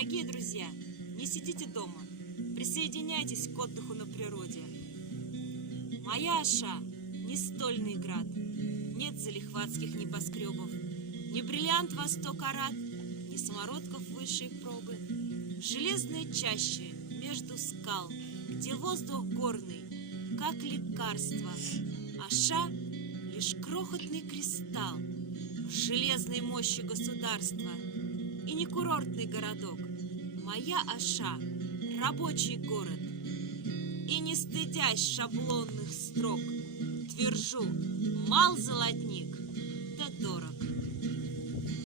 Дорогие друзья, не сидите дома, присоединяйтесь к отдыху на природе. Моя Аша не стольный град, нет залихватских небоскребов, не бриллиант во 100 карат, не самородков высшей пробы. В железной чаще между скал, где воздух горный, как лекарство, Аша — лишь крохотный кристалл в железной мощи государства. И не курортный городок, моя Аша — рабочий город. И не стыдясь шаблонных строк, твержу: мал золотник, да дорог.